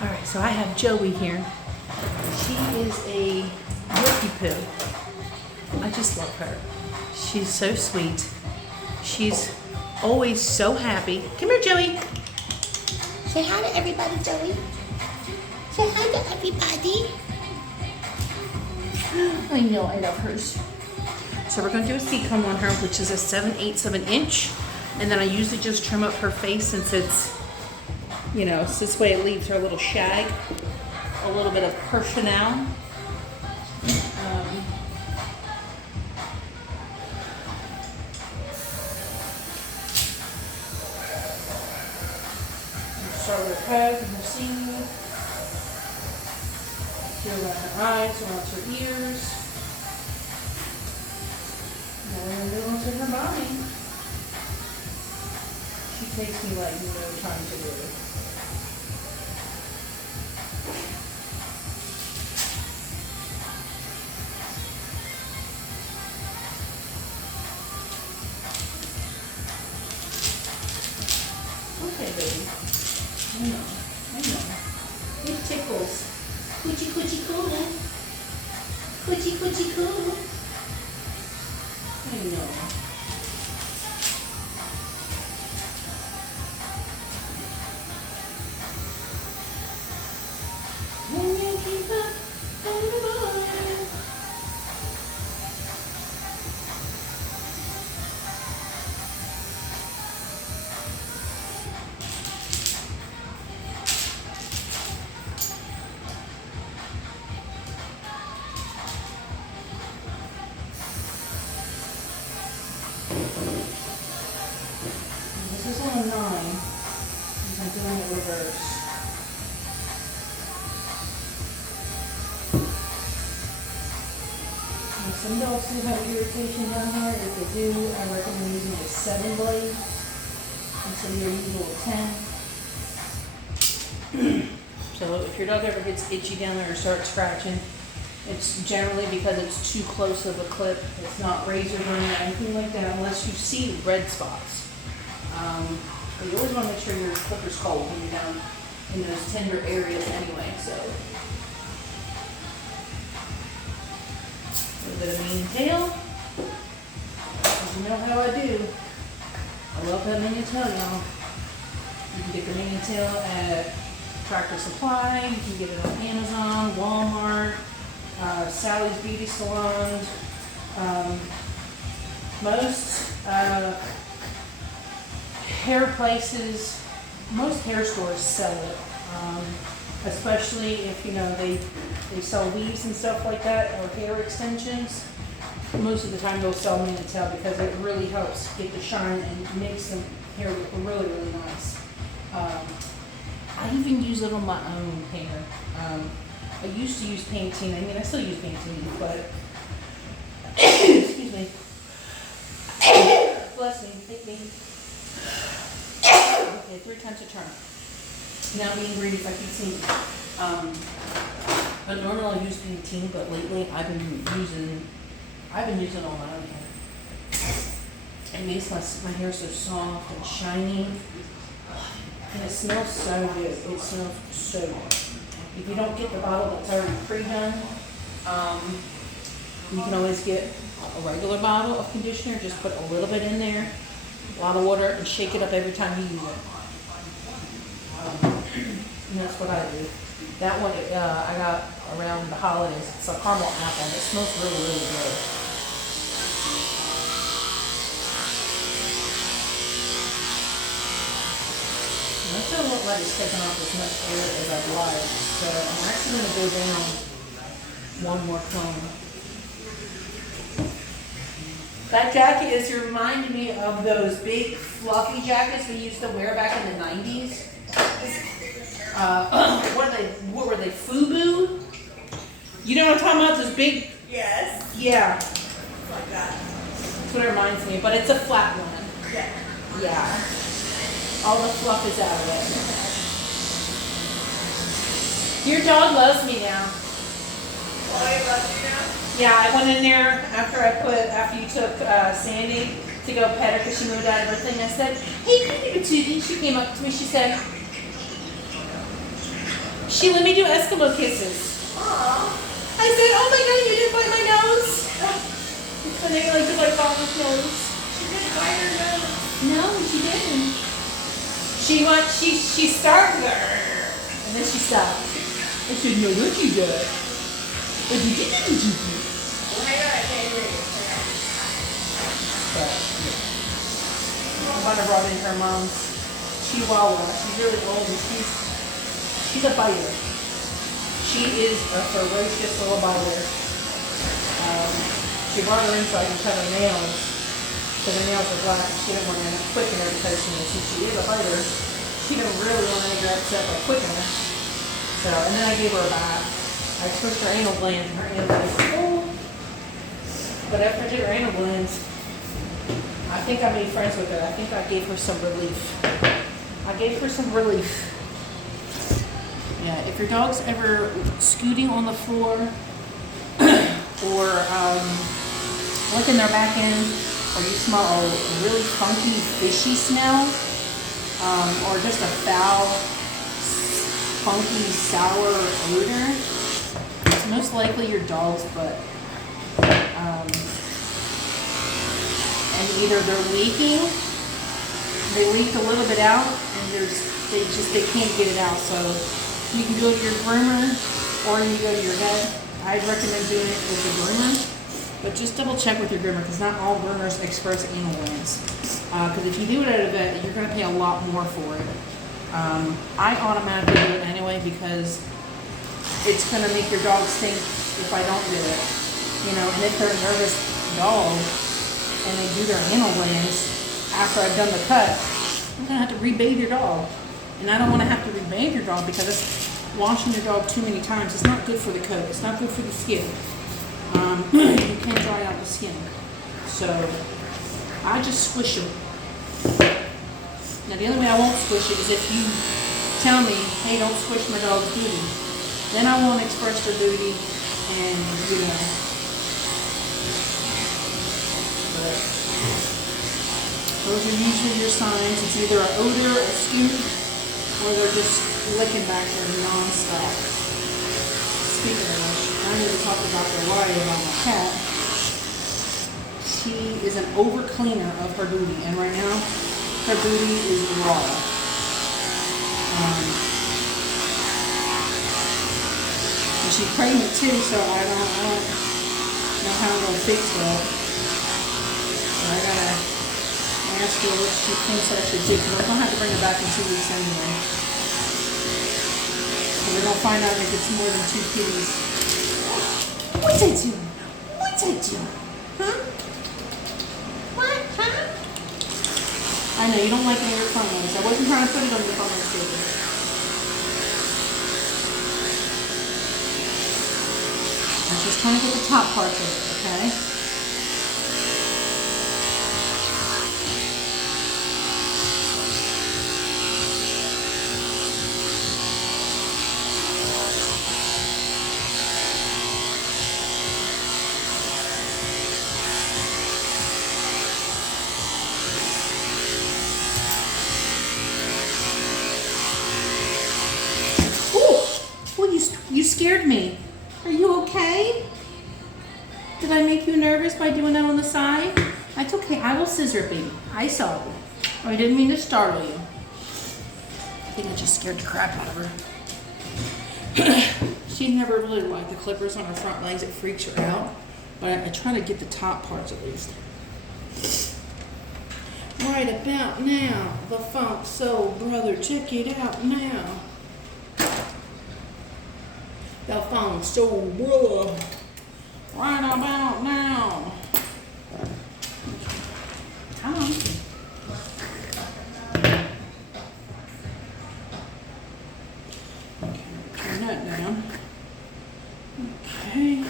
All right, so I have Joey here. She is a yorkie poo. I just love her. She's so sweet. She's always so happy. Come here, Joey. Say hi to everybody, Joey. Say hi to everybody. I know, I love hers. So we're going to do a seat comb on her, which is a 7/8 of an inch. And then I usually just trim up her face since it's, you know, so this way it leaves her a little shag, a little bit of personnel. Start with her head and her seed. Go around her eyes, around her ears. And then move on to her body. She takes me like no time to do it. Okay, baby. I know. It tickles. Coochie coochie coo. Coochie coochie coo. I know. When you keep up on the board. This is on a 9, because I'm doing it reverse. Now, some dogs do have irritation down here. If they do, I recommend using a 7 blade instead of your usual 10. So if your dog ever gets itchy down there or starts scratching, it's generally because it's too close of a clip. It's not razor burn or anything like that unless you see red spots. But you always want to make sure your clipper's cold when you're down in those tender areas anyway. So a little bit of mane and tail. As you know how I do. I love that mane and tail, y'all. You can get the mane and tail at Tractor Supply. You can get it on Amazon, Walmart, Sally's Beauty Salons. Most hair places, most hair stores sell it, especially if, you know, they sell weaves and stuff like that, or hair extensions. Most of the time they'll sell mane and tail because it really helps get the shine and makes the hair look really, really nice. I even use it on my own hair. I used to use Pantene. I mean, I still use Pantene, but excuse me. Bless me, take me. Okay, 3 times a turn. Now being greedy if I keep sneezing. But normally I use Pantene, but lately I've been using it on my own hair. It makes my hair so soft and shiny. And it smells so good. It smells so good. If you don't get the bottle that's already pre-done, you can always get a regular bottle of conditioner. Just put a little bit in there, a lot of water, and shake it up every time you use it. And that's what I do. That one I got around the holidays. It's a caramel apple, and it smells really, really good. I still won't let it taken off as much air as I'd like, so I'm actually going to go down one more comb. That jacket is reminding me of those big fluffy jackets we used to wear back in the 90s. What were they, FUBU? You know what I'm talking about, those big? Yes. Yeah. Like that. That's what it reminds me of, but it's a flat one. Yeah. Yeah. All the fluff is out of it. Your dog loves me now. Oh, he loves you now? Yeah, I went in there after you took Sandy to go pet her because she moved out of her thing. I said, "Hey, can you give it to me?" She came up to me. She said, She let me do Eskimo kisses. Aw. I said, oh my god, you didn't bite my nose. And then you like to bite Mama's nose. She didn't bite her nose. No, she didn't. She started there. And then she stopped. I said, no, what you got? What you did? Well, hang on, I can't hear you. But, Mama brought in her mom's Chihuahua. She's really old and she's a biter. She is a ferocious little biter. She brought her in so I can cut her nails. Because her nails are black. She didn't want to quicken her because since she is a biter, she didn't really want to get upset by quickening her. So, and then I gave her a bath. I pushed her anal glands and her anal glands were full. But after I did her anal glands, I think I made friends with her. I think I gave her some relief. Yeah, if your dog's ever scooting on the floor or licking their back end, or you smell a really funky, fishy smell, or just a foul, funky, sour odor, it's most likely your dog's butt. And either they're leaking, they leaked a little bit out, and they can't get it out. So you can go to your groomer, or you go to your vet. I'd recommend doing it with the groomer, but just double check with your groomer because not all groomers express anal glands. Because if you do it at a vet, you're going to pay a lot more for it. I automatically do it anyway because it's going to make your dog stink if I don't do it. You know, and if they're a nervous dog and they do their anal glands after I've done the cut, I'm going to have to rebathe your dog. And I don't want to have to rebathe your dog because it's washing your dog too many times. It's not good for the coat. It's not good for the skin. You can't dry out the skin. So I just squish them. Now the only way I won't squish it is if you tell me, hey, don't squish my dog's booty. Then I won't express their booty and, you know. But those are usually your signs. It's either an odor, a scoop, or they're just licking back there non-stop. Speaking of which, I need to talk about the why about my cat. She is an over cleaner of her booty, and right now her booty is raw. And she's pregnant too, so I don't know how I'm gonna fix that. I gotta ask her what she thinks I should do, because I'm gonna have to bring her back in 2 weeks anyway. So we're gonna find out if it's more than 2 kitties. What's that doing? What's that doing? Huh? What, huh? I know you don't like it on your phone notes. I wasn't trying to put it on your phone notes, baby. I was just trying to get the top part of it, okay? You scared me. Are you okay? Did I make you nervous by doing that on the side? That's okay. I will scissor it, baby. I saw you. I didn't mean to startle you. I think I just scared the crap out of her. She never really liked the clippers on her front legs. It freaks her out. But I try to get the top parts at least. Right about now, the Funk Soul Brother. Check it out now. The Funk Soul Brother. Right about now. Come on. Okay, turn that down. Okay.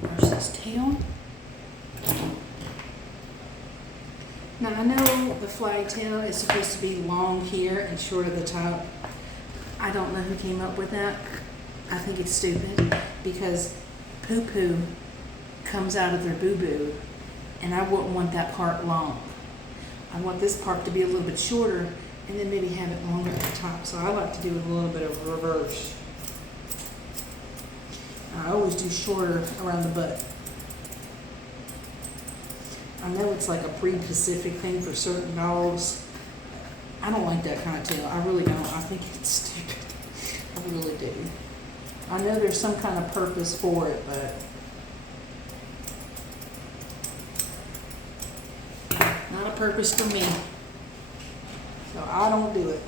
Where's this tail? Now I know the flag tail is supposed to be long here and short at the top. I don't know who came up with that. I think it's stupid because poo-poo comes out of their boo-boo, and I wouldn't want that part long. I want this part to be a little bit shorter and then maybe have it longer at the top. So I like to do a little bit of reverse. I always do shorter around the butt. I know it's like a pre-Pacific thing for certain dogs. I don't like that kind of tail. I really don't. I think it's stupid. I really do. I know there's some kind of purpose for it, but not a purpose for me. So I don't do it.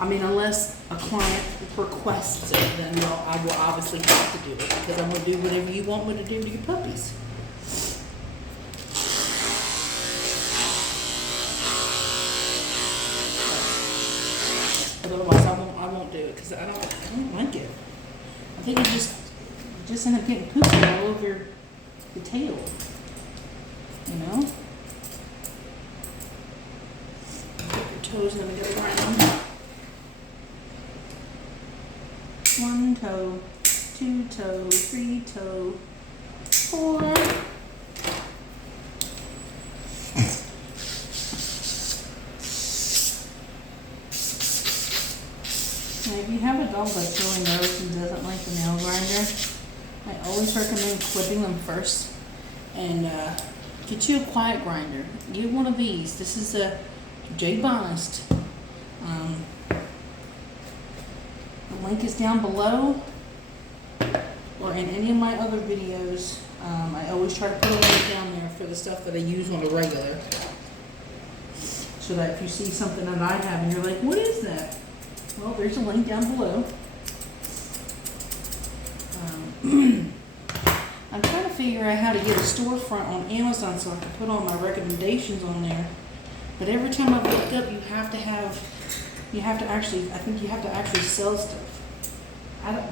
I mean, unless a client requests it, then I will obviously have to do it because I'm going to do whatever you want me to do to your puppies. But otherwise, I won't do it because I don't like it. I think it just end up getting poopy all over the tail. You know? Put your toes and then go around. 1 toe, 2 toe, 3 toe, 4. Now, if you have a dog that's really nervous and doesn't like the nail grinder, I always recommend clipping them first. And get you a quiet grinder. Get one of these. This is a J Bonest. The link is down below, or in any of my other videos. I always try to put a link down there for the stuff that I use on a regular, so that if you see something that I have and you're like, what is that? Well, there's a link down below. I'm trying to figure out how to get a storefront on Amazon so I can put all my recommendations on there. But every time I've looked up, I think you have to actually sell stuff.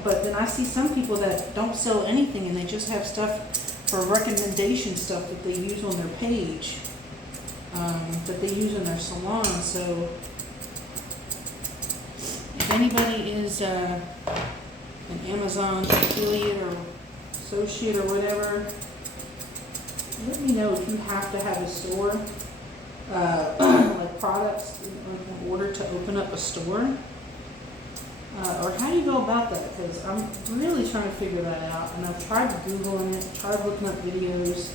But then I see some people that don't sell anything and they just have stuff for recommendation stuff that they use on their page, that they use in their salon. So if anybody is an Amazon affiliate or associate or whatever, let me know if you have to have a store, like products in order to open up a store, or how do you go about that? Because I'm really trying to figure that out, and I've tried Googling it, tried looking up videos.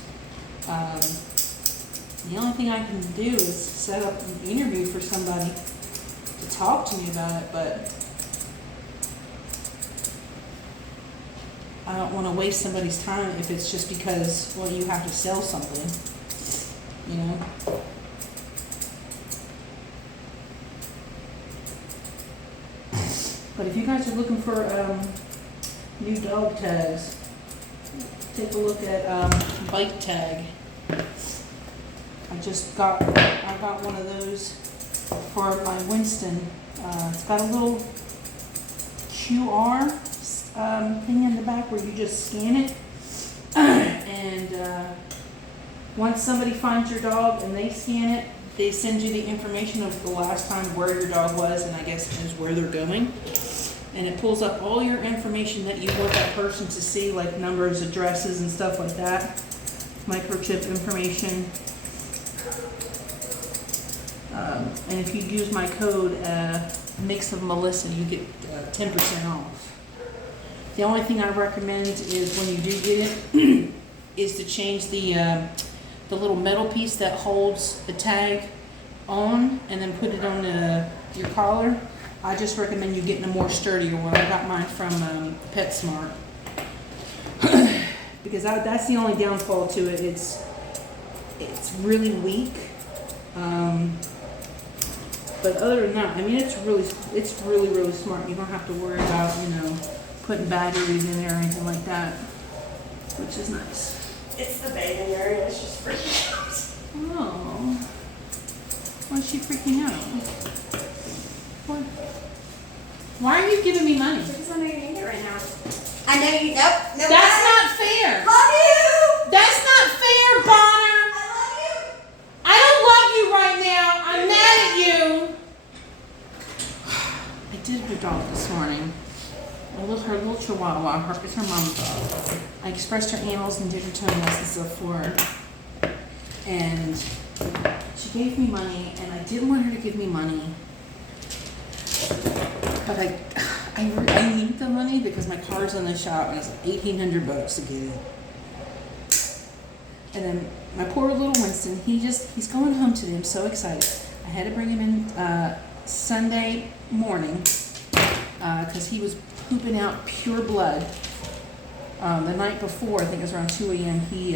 The only thing I can do is set up an interview for somebody to talk to me about it, but I don't want to waste somebody's time if it's just because, well, you have to sell something, you know. But if you guys are looking for new dog tags, take a look at Bite Tag. I got one of those for my Winston. It's got a little QR thing in the back where you just scan it, and once somebody finds your dog and they scan it, they send you the information of the last time where your dog was, and I guess is where they're going, and it pulls up all your information that you want that person to see, like numbers, addresses, and stuff like that, microchip information. And if you use my code Mix of Melissa, you get 10% off. The only thing I recommend is when you do get it is to change the little metal piece that holds the tag on, and then put it on your collar. I just recommend you getting a more sturdier one. I got mine from PetSmart because that's the only downfall to it. It's really weak. But other than that, I mean, it's really, really smart. You don't have to worry about, putting batteries in there or anything like that, which is nice. It's the bathing area. It's just freaking out. Oh. Why is she freaking out? What? Why are you giving me money? Because I know you need it right now. I know you. Nope. That's not fair. Love you. That's not fair, Bonner. I love you. I don't love you right now. I'm mad at you. I did her dog this morning. Her little chihuahua. It's her mom's dog. I expressed her animals and did her toenails and stuff for her. And She gave me money, and I didn't want her to give me money. But I need the money because my car's in the shop, and it's like $1,800 to get it. And then my poor little Winston, he's going home today. I'm so excited. I had to bring him in Sunday morning because he was pooping out pure blood. The night before, I think it was around 2 a.m., he,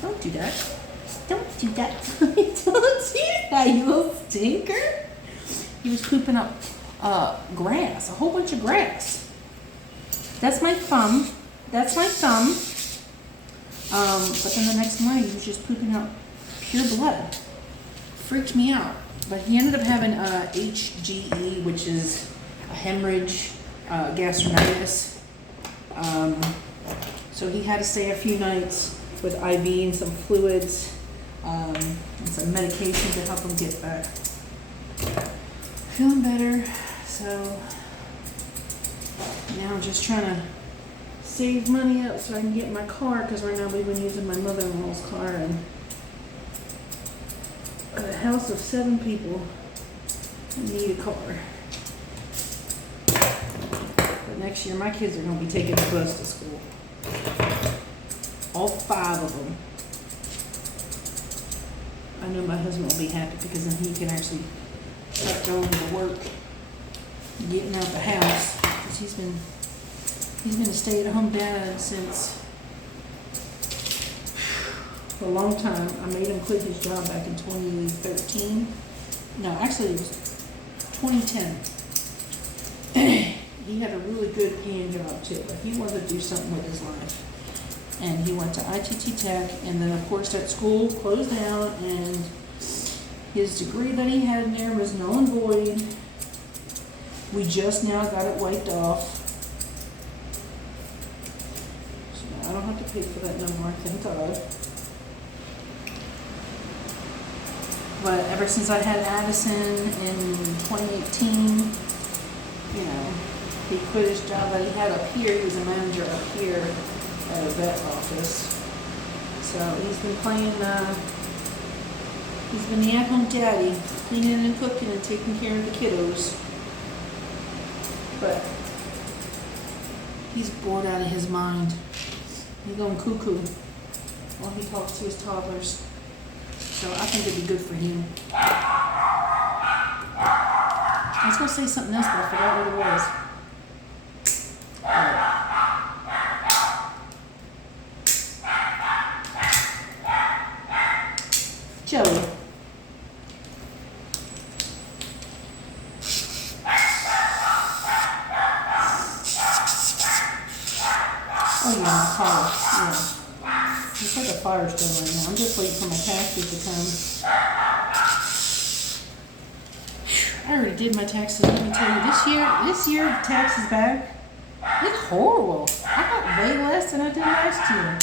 don't do that. Don't do that. Don't do that, you little stinker. He was pooping up grass, a whole bunch of grass. That's my thumb. But then the next morning, he was just pooping out pure blood. Freaked me out. But he ended up having HGE, which is a hemorrhage, gastritis. So he had to stay a few nights with IV and some fluids and some medication to help him get back. Feeling better, so now I'm just trying to save money up so I can get my car, because right now we've been using my mother-in-law's car, and a house of 7 people need a car. But next year my kids are going to be taking the bus to school. All 5 of them. I know my husband will be happy because then he can actually start going to work, getting out the house, because he's been a stay-at-home dad since for a long time. I made him quit his job back in 2013. No, actually it was 2010. He had a really good paying job too, but he wanted to do something with his life. And he went to ITT Tech, and then of course that school closed down, and his degree that he had in there was null and void. We just now got it wiped off. So now I don't have to pay for that no more, thank God. But ever since I had Addison in 2018, you know, he quit his job that he had up here. He was a manager up here at a vet office. So he's been playing, he's been the at-home daddy, cleaning and cooking and taking care of the kiddos. But he's bored out of his mind. He's going cuckoo while he talks to his toddlers. So I think it'd be good for him. I was going to say something else, but I forgot what it was. Joey. Oh yeah, my car. Yeah. It's like a fire still right now. I'm just waiting for my taxes to come. I already did my taxes. Let me tell you, this year the taxes back, it's horrible. I got way less than I did last year.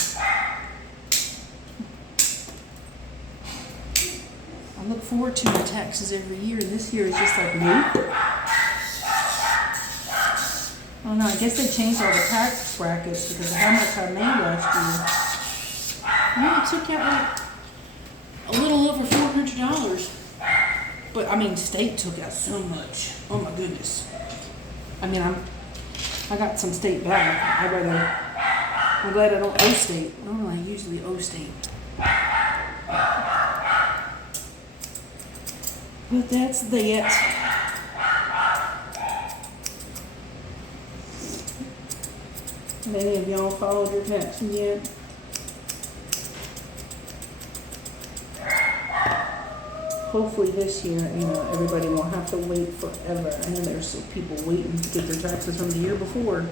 I look forward to my taxes every year, and this year is just like, nope. I don't know, I guess they changed all the tax brackets because of how much I made last year. I only took out like a little over $400. But I mean, state took out so much. Oh my goodness. I mean, I got some state back. I'm glad I don't owe state. Normally I usually owe state. But that's that. Have any of y'all followed your taxes yet? Hopefully this year, you know, everybody won't have to wait forever. I know there's still people waiting to get their taxes from the year before.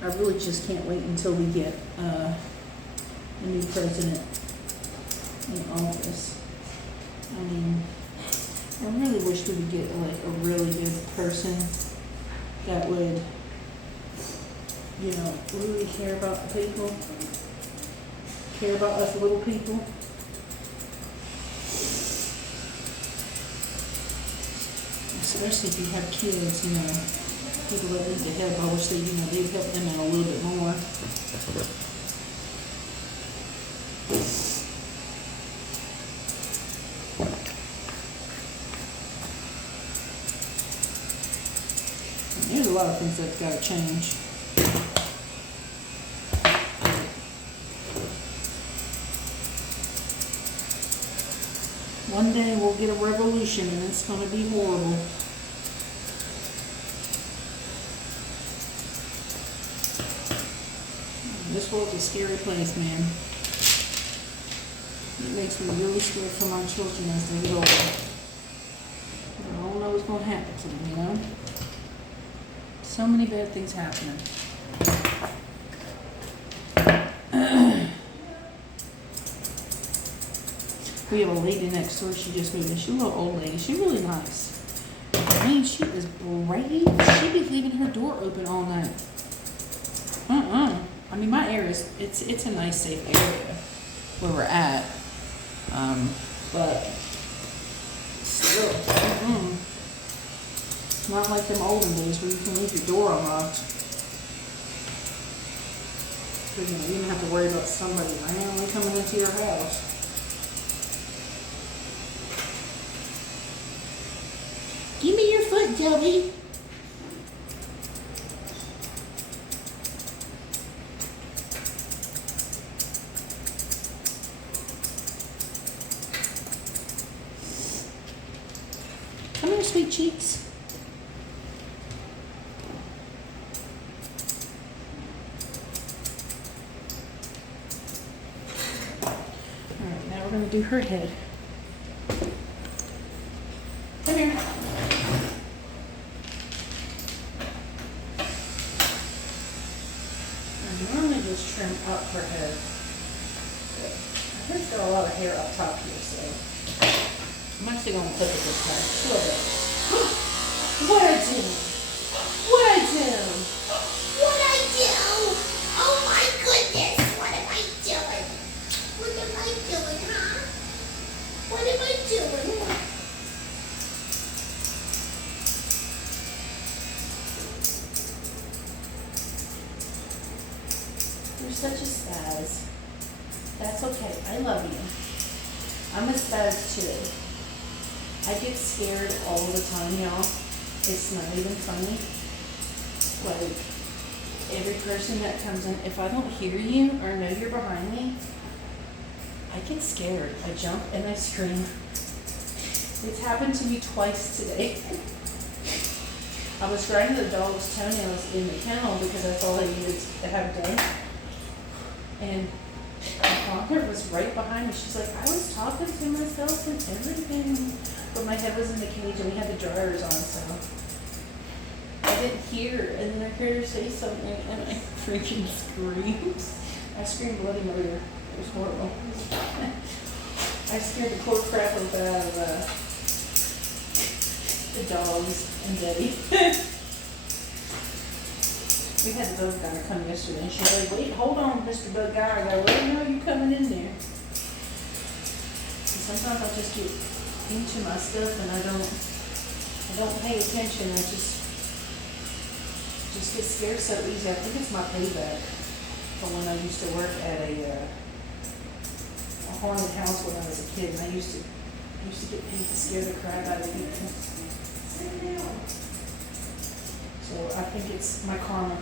I really just can't wait until we get a new president in office. I mean, I really wish we could get like a really good person that would, you know, really care about the people, care about us little people. Especially if you have kids, you know. people that need the help, I wish they, they'd help them out a little bit more. There's a lot of things that's got to change. One day we'll get a revolution and it's going to be horrible. This world's a scary place, man. It makes me really scared for my children as they get older. I don't know what's going to happen to them, So many bad things happening. We have a lady next door, she just moved in. She's a little old lady. She's really nice. I mean, she is brave. She be leaving her door open all night. I mean, my area is, it's a nice, safe area where we're at. But still, it's not like them olden days where you can leave your door unlocked. You don't even have to worry about somebody randomly coming into your house. Give me your foot, Joey. Come here, sweet cheeks. Alright, now we're going to do her head. Come here. I normally just trim up her head. But I think she's got a lot of hair up top here, so I'm actually going to clip it this time. Just a little bit. What I do? What I do? What I do? Oh my goodness! What am I doing? What am I doing, huh? What am I doing? You're such a spaz. That's okay. I love you. I'm a spaz too. I get scared all the time, y'all. It's not even funny. Like, every person that comes in, if I don't hear you or know you're behind me, I get scared. I jump and I scream. It's happened to me twice today. I was grinding the dog's toenails in the kennel because that's all I needed to have done. And my father was right behind me. She's like, I was talking to myself and everything. But my head was in the cage and we had the dryers on, so I didn't hear. And then I heard her say something and I freaking screamed. I screamed bloody murder. It was horrible. I scared the poor crap out of the dogs and Debbie. We had the dog guy come yesterday and she's like, wait, hold on, Mr. Bug Guy. I go, well, you know you coming in there. And sometimes I'll just get into my stuff and I don't pay attention. I just get scared so easy. I think it's my payback from when I used to work at a haunted house when I was a kid. And I used to get paid to scare the crap out of people. So I think it's my karma.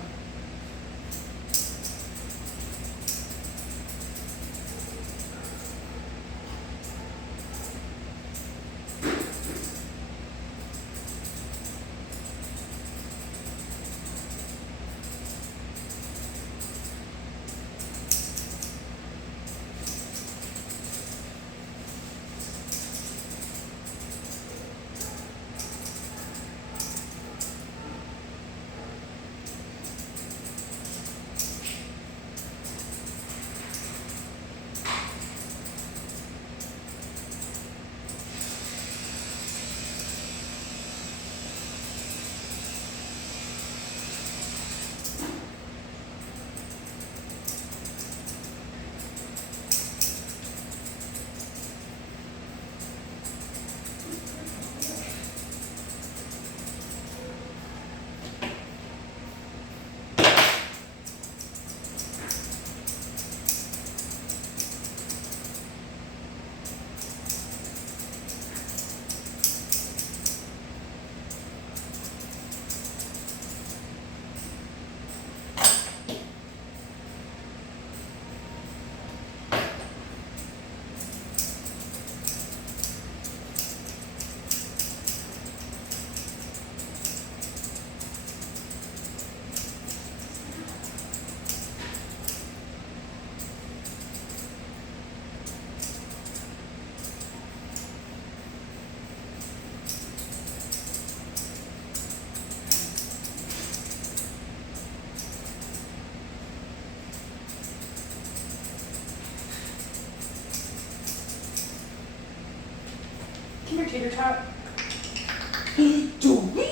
Come here, tater tot. Joey!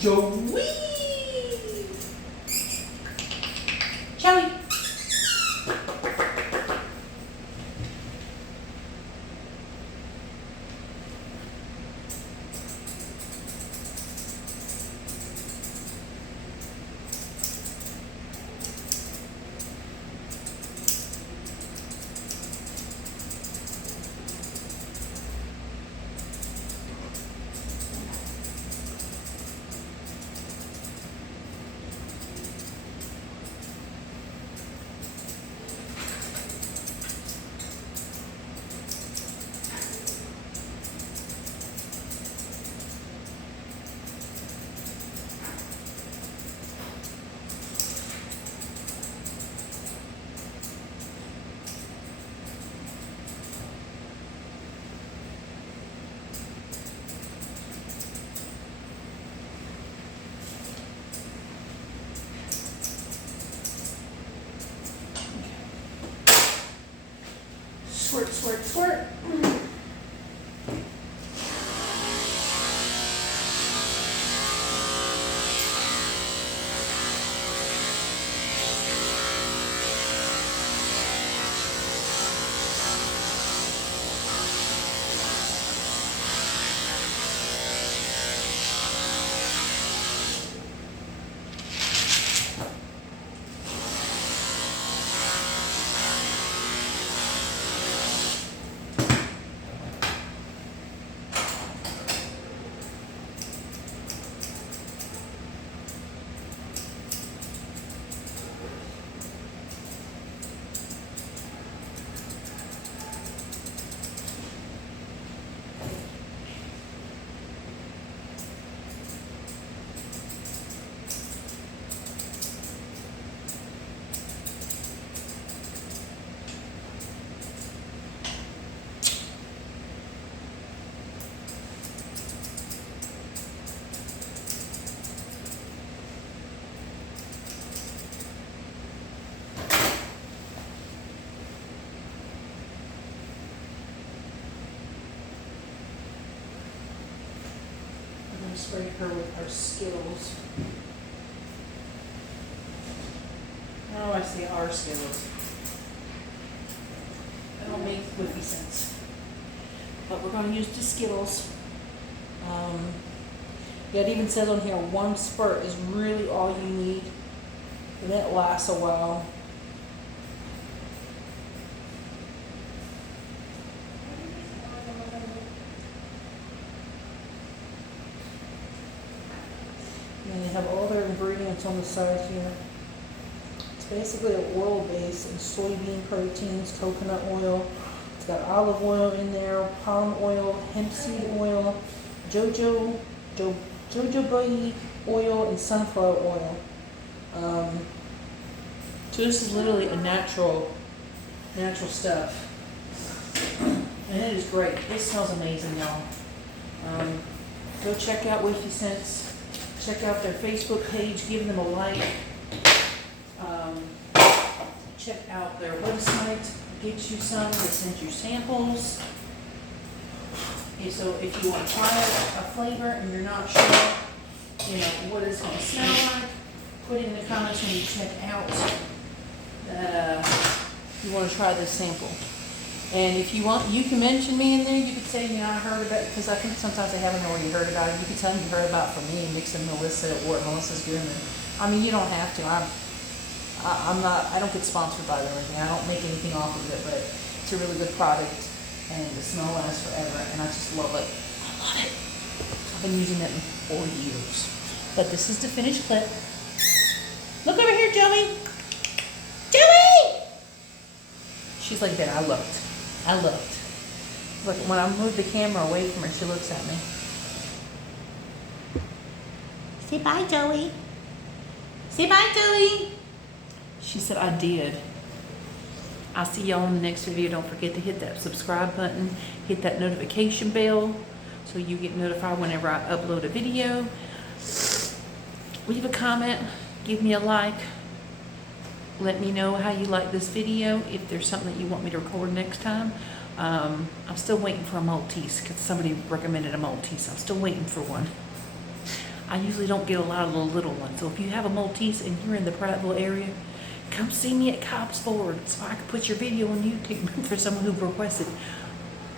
Joey! Joey! Squirt, squirt, squirt. Spray her with our Skittles. Oh, I say our Skittles. That don't make whippy sense. But we're going to use the Skittles. Yeah, it even says on here one spurt is really all you need. And that lasts a while. And they have all their ingredients on the side here. It's basically an oil base and soybean proteins, coconut oil. It's got olive oil in there, palm oil, hemp seed oil, jojoba oil, and sunflower oil. So this is literally a natural stuff. And it is great. It smells amazing, y'all. Go check out Whiffy Scents. Check out their Facebook page, give them a like. Check out their website, get you some, they send you samples. Okay, so if you want to try a flavor and you're not sure, what it's going to smell like, put it in the comments when you check out that you want to try this sample. And if you want, you can mention me in there. You could say, I heard about it, because I think sometimes they haven't already heard about it. You can tell them you heard about it from me, mixing Melissa or Melissa's Groom. You don't have to. I don't get sponsored by them or anything. I don't make anything off of it, but it's a really good product, and the smell lasts forever, and I just love it. I love it. I've been using it for years. But this is the finished clip. Look over here, Joey. Joey! She's like that. I looked. Look, when I move the camera away from her, she looks at me. Say bye, Joey. Say bye, Joey. She said, I did. I'll see y'all in the next video. Don't forget to hit that subscribe button. Hit that notification bell so you get notified whenever I upload a video. Leave a comment. Give me a like. Let me know how you like this video, if there's something that you want me to record next time. I'm still waiting for a Maltese because somebody recommended a Maltese. I'm still waiting for one. I usually don't get a lot of the little ones. So if you have a Maltese and you're in the Prattville area, come see me at Cobb's Ford so I can put your video on YouTube for someone who requested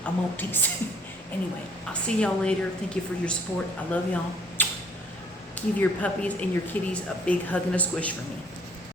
a Maltese. Anyway, I'll see y'all later. Thank you for your support. I love y'all. Give your puppies and your kitties a big hug and a squish for me.